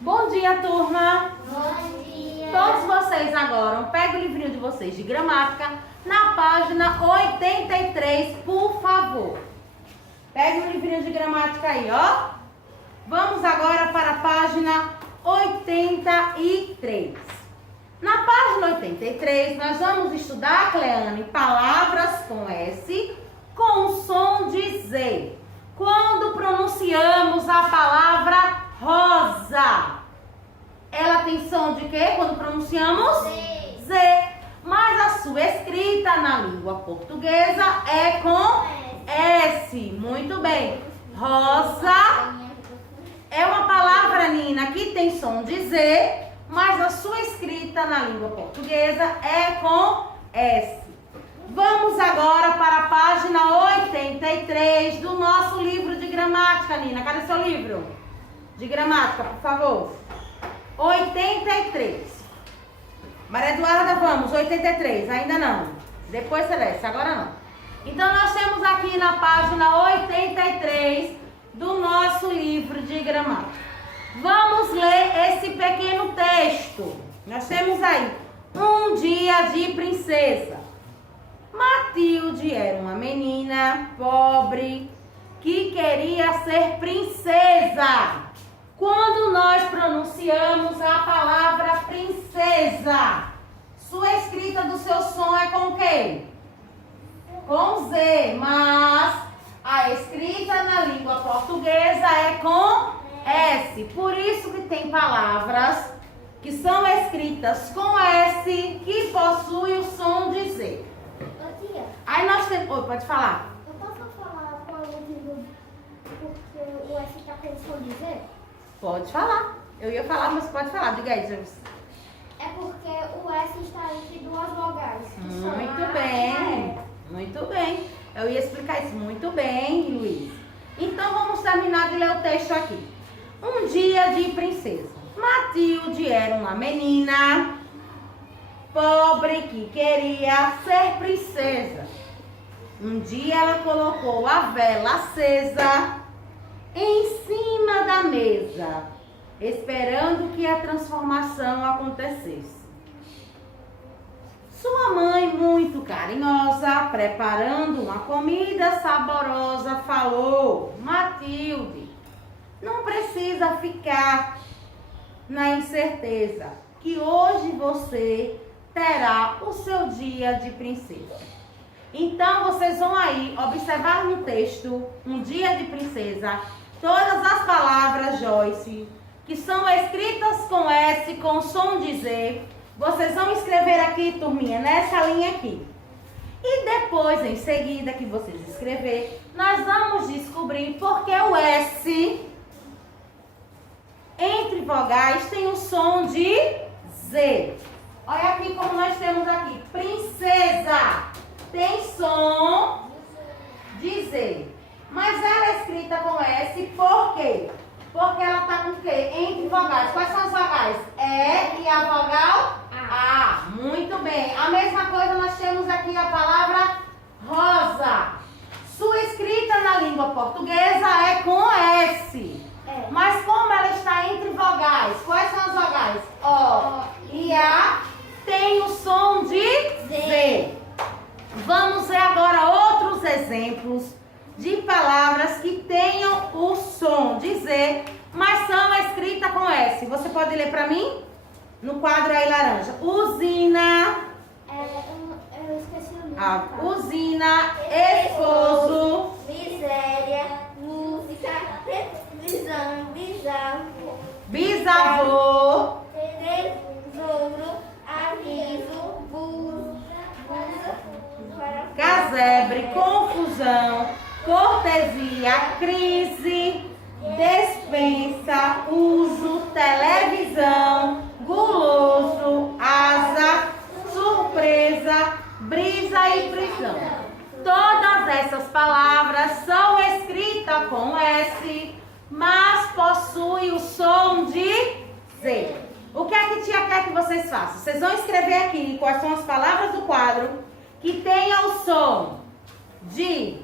Bom dia, turma! Bom dia! Todos vocês agora, pega o livrinho de vocês de gramática na página 83, por favor. Pega o livrinho de gramática aí, ó. Vamos agora para a página 83. Na página 83, nós vamos estudar, Cleane, palavras com S com o som de Z. Quando pronunciamos a palavra rosa, ela tem som de quê? Quando pronunciamos? Z. Mas a sua escrita na língua portuguesa é com S. Muito bem. Rosa é uma palavra, Nina, que tem som de Z, mas a sua escrita na língua portuguesa é com S. Vamos agora para a página 83 do nosso livro de gramática, Nina. Cadê seu livro de gramática, por favor? 83. Maria Eduarda, vamos, 83. Ainda não. Depois você desce, agora não. Então, nós temos aqui na página 83 do nosso livro de gramática. Vamos ler esse pequeno texto. Nós temos aí, um dia de princesa. Matilde era uma menina pobre que queria ser princesa. Quando nós pronunciamos a palavra princesa, sua escrita do seu som é com quê? Com Z, mas a escrita na língua portuguesa é com S. Por isso que tem palavras que são escritas com S que possuem o som de Z. Ô tia, Aí nós temos... Oi, pode falar. eu posso falar qual o livro porque o S está com som de Z? Pode falar. Eu ia falar, mas pode falar. Diga aí, James. É porque o S está entre duas vogais. Que são Muito A bem. e a E. Muito bem. Eu ia explicar isso muito bem, Luiz. Então, vamos terminar de ler o texto aqui. Um dia de princesa. Matilde era uma menina pobre que queria ser princesa. Um dia ela colocou a vela acesa em cima da mesa, esperando que a transformação acontecesse. Sua mãe, muito carinhosa, preparando uma comida saborosa, falou: Matilde, não precisa ficar na incerteza, que hoje você terá o seu dia de princesa. Então, vocês vão aí observar no texto, um dia de princesa, todas as palavras, Joyce, que são escritas com S, com som de Z. Vocês vão escrever aqui, turminha, nessa linha aqui. E depois, em seguida que vocês escrever, nós vamos descobrir porque o S, entre vogais, tem o som de Z. Olha aqui como nós temos aqui, princesa, tem som de Z. Mas ela é escrita com S por quê? Porque ela está com o quê? Entre vogais. Quais são as vogais? E a vogal A. Muito bem. A mesma coisa nós temos aqui a palavra rosa. Sua escrita na língua portuguesa é com S. Mas como ela está entre vogais, quais são as vogais? O e A, tem o som de Z. Vamos ver agora outros exemplos de palavras que tenham o som de Z, mas são escritas com S. Você pode ler para mim? No quadro aí laranja. Usina. Eu esqueci o nome. Usina, esposo, Miséria, música, visão, bisavô, tesouro, aviso, buza, casebre, confusão, cortesia, crise, despensa, uso, televisão, guloso, asa, surpresa, brisa e prisão. Todas essas palavras são escritas com S, mas possuem o som de Z. O que é que tia quer que vocês façam? Vocês vão escrever aqui quais são as palavras do quadro que tenha o som de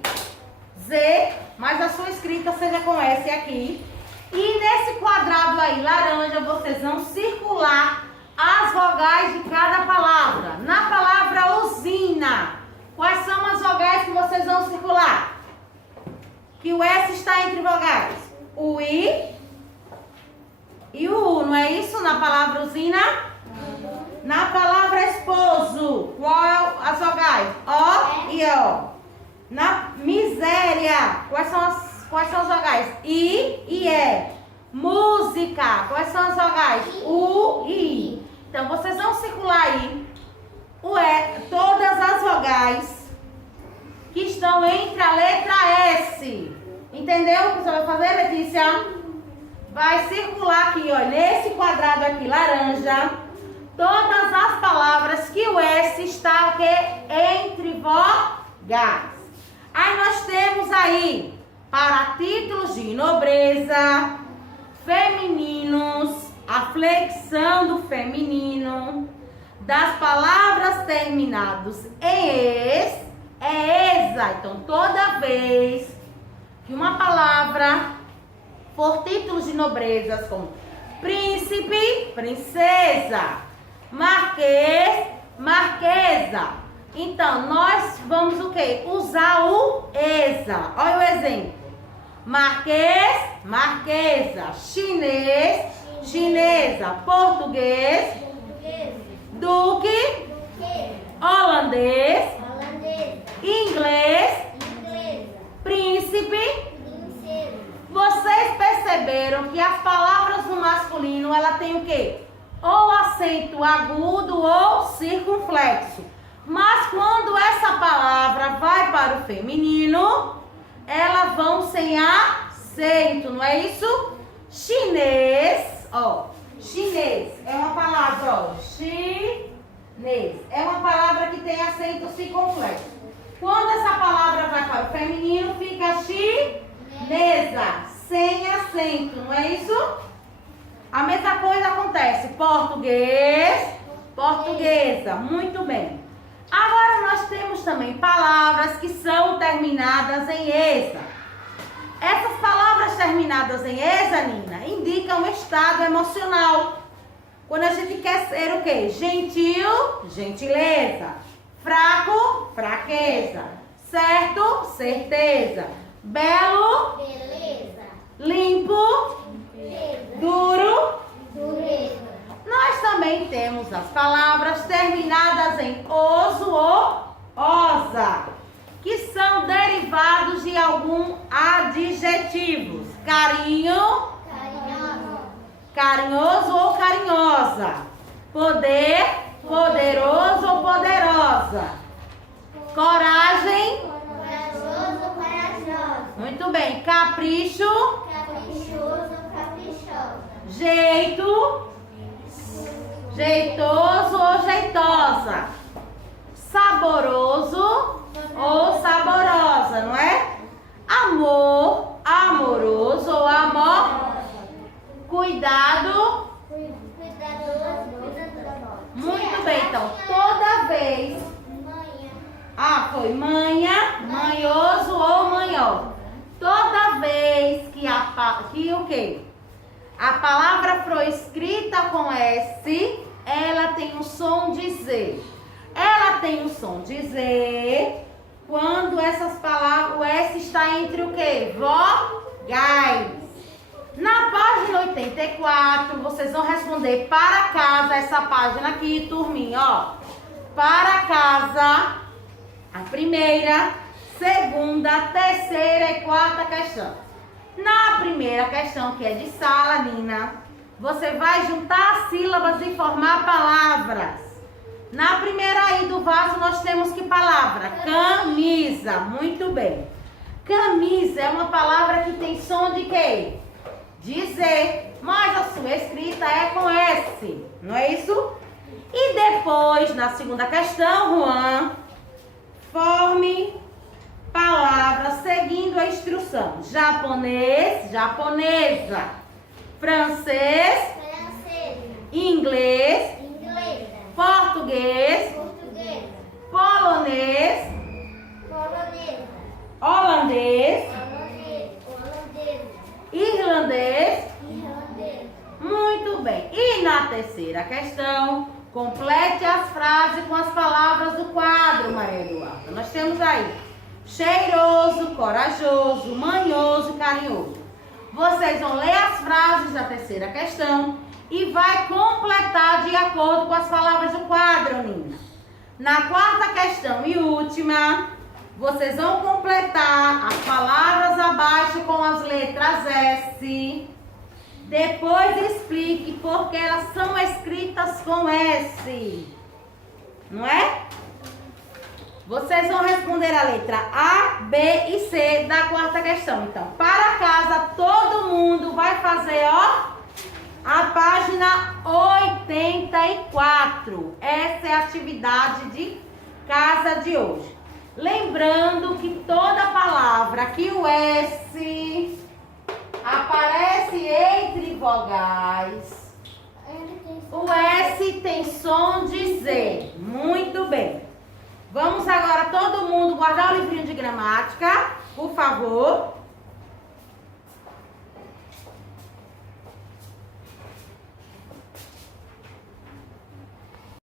Z, mas a sua escrita seja com S aqui. E nesse quadrado aí, laranja, vocês vão circular as vogais de cada palavra. Na palavra usina, quais são as vogais que vocês vão circular? Que o S está entre vogais. O I e o U, não é isso? Na palavra usina? Na palavra esposo, qual as vogais? O e O. Na miséria, quais são as vogais? I e E. Música, quais são as vogais? U e I. Então, vocês vão circular aí todas as vogais que estão entre a letra S. Entendeu o que você vai fazer, Letícia? Vai circular aqui, ó, nesse quadrado aqui, laranja, todas as palavras que o S está, o quê? Entre vogais. Aí nós temos aí, para títulos de nobreza, femininos, a flexão do feminino, das palavras terminadas em es, é esa. Então, toda vez que uma palavra for títulos de nobrezas como príncipe, princesa, marquês, marquesa, então nós vamos o quê? Usar o esa. Olha o exemplo. Marquês, marquesa, chinês, chinesa, português, duque, holandês, inglês, príncipe. Vocês perceberam que as palavras no masculino, ela tem o quê? Ou acento agudo ou circunflexo. Mas quando essa palavra vai para o feminino, elas vão sem acento, não é isso? Chinês, ó. Chinês é uma palavra, ó. Chinês é uma palavra que tem acento circunflexo. Quando essa palavra vai para o feminino, fica chinesa, sem acento, não é isso? A mesma coisa acontece. Português, portuguesa. Muito bem. Agora nós temos também palavras que são terminadas em esa. Essas palavras terminadas em esa, Nina, indicam estado emocional. Quando a gente quer ser o quê? Gentil, gentileza. Fraco, fraqueza. Certo, certeza. Belo, beleza. Limpo, beleza. Duro, dureza. Nós também temos as palavras terminadas em oso ou osa, que são derivados de algum adjetivos. Carinho, carinhoso, carinhoso ou carinhosa. Poder, poderoso ou poderosa. Coragem, corajoso ou corajosa. Muito bem. Capricho, caprichoso ou caprichosa. Jeito, jeitoso ou jeitosa. Saboroso ou saborosa, não é? Amor, amoroso ou amor. Cuidado, cuidadoso. Muito bem, então, toda vez. Foi manha, manhoso ou manhó. Toda vez que o quê? A palavra for escrita com S, ela tem o som de Z. Ela tem o som de Z quando essas palavras, o S está entre o quê? Vogais. Na página 84, vocês vão responder para casa, essa página aqui, turminha, ó. Para casa, a primeira, segunda, terceira e quarta questão. Na primeira questão, que é de sala, Nina, você vai juntar as sílabas e formar palavras. Na primeira aí do vaso, nós temos que palavra? Camisa. Muito bem. Camisa é uma palavra que tem som de quê? De Z. Mas a sua escrita é com S. Não é isso? E depois, na segunda questão, Juan, forme palavras seguindo a instrução. Japonês, japonesa. Francês, francesa. Inglês, inglesa. Português, portuguesa. Polonês, polonesa. Holandês, holandesa. Irlandês, terceira questão. Complete as frases com as palavras do quadro, Maria Eduarda. Nós temos aí cheiroso, corajoso, manhoso e carinhoso. Vocês vão ler as frases da terceira questão e vai completar de acordo com as palavras do quadro, Nina. Na quarta questão e última, vocês vão completar as palavras abaixo com as letras S. Depois explique por que elas são escritas com S. Não é? Vocês vão responder a letra A, B e C da quarta questão. Então, para casa, todo mundo vai fazer, ó, a página 84. Essa é a atividade de casa de hoje. Lembrando que toda palavra que o S aparece entre vogais, o S tem som de Z. Muito bem. Vamos agora todo mundo guardar o livrinho de gramática, por favor.